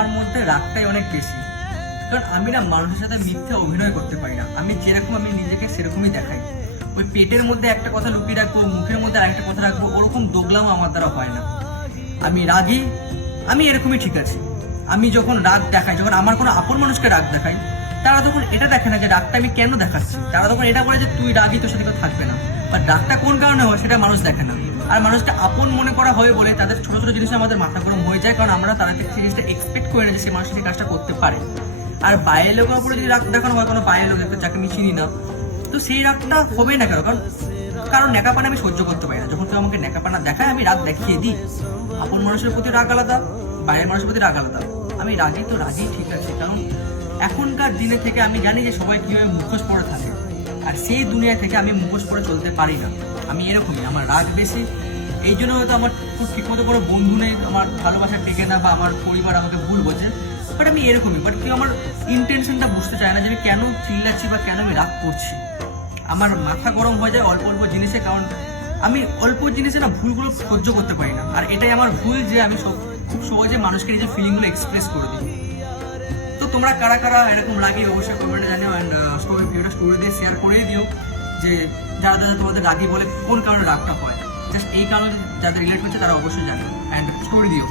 আমার মধ্যে রাগটাই অনেক বেশি, কারণ আমি না মানুষের সাথে মিথ্যে অভিনয় করতে পারি না। আমি যেরকম আমি নিজেকে সেরকমই দেখাই। ওই পেটের মধ্যে একটা কথা লুকিয়ে রাখবো, মুখের মধ্যে আরেকটা কথা রাখবো, ওরকম দোগলাম আমার দ্বারা হয় না। আমি রাগী, আমি এরকমই ঠিক আছে। আমি যখন রাগ দেখাই, যখন আমার কোনো আপন মানুষকে রাগ দেখাই, তারা তখন এটা দেখে না যে রাগটা আমি কেন দেখাচ্ছি। তারা তখন এটা বলে যে তুই রাগী, তোর সাথে কেউ থাকবে না। বাট রাগটা কোন কারণে হয় সেটা মানুষ দেখে না। আর মানুষকে আপন মনে করা হয় বলে তাদের ছোট ছোট জিনিসে আমাদের মাথা গরম হয়ে যায়, কারণ আমরা তাদের থেকে জিনিসটা এক্সপেক্ট করে না যে সে মানুষ সেই কাজটা করতে পারে। আর বাইরের লোকের উপরে যদি রাগ দেখানো হয়, কোনো বাইরের লোক যাকে আমি চিনি না, তো সেই রাগটা হবে না কেন? কারণ ন্যাকাপানা আমি সহ্য করতে পারি না। যখন কেউ আমাকে ন্যাকাপানা দেখায় আমি রাগ দেখিয়ে দিই। আপন মানুষের প্রতি রাগ আলাদা, বাইরের মানুষের প্রতি রাগ আলাদা। আমি রাগী তো রাগী ঠিক আছে, কারণ এখনকার দিনে থেকে আমি জানি যে সবাই কীভাবে মুখোশ পরে থাকে, আর সেই দুনিয়া থেকে আমি মুখোশ পরে চলতে পারি না। আমি এরকমই, আমার রাগ বেশি। এই জন্য হয়তো আমার খুব ঠিকমতো কোনো বন্ধু নেই, আমার ভালোবাসা টেকে না, বা আমার পরিবার আমাকে ভুল বোঝে। বাট আমি এরকমই। বাট কেউ আমার ইন্টেনশনটা বুঝতে চায় না যে আমি কেন চিল্লাচ্ছি বা কেন আমি রাগ করছি। আমার মাথা গরম হয়ে যায় অল্প অল্প জিনিসে, কারণ আমি অল্প জিনিসে না ভুলগুলো সহ্য করতে পারি না। আর এটাই আমার ভুল যে আমি খুব সহজে মানুষকে নিজের ফিলিংগুলো এক্সপ্রেস করে দিই। তো তোমরা কারা কারা এরকম রাগি অবশ্যই কমেন্টে জানিও, অ্যান্ড ভিডিওটা স্টোরি দিয়ে শেয়ার করেই দিও যে যারা যারা তোমাদের রাগি বলে কোন কারণে রাগটা হয়। জাস্ট এই কারণে যাদের রিলেট হচ্ছে তারা অবশ্যই জানো, অ্যান্ড স্টোরি দিও।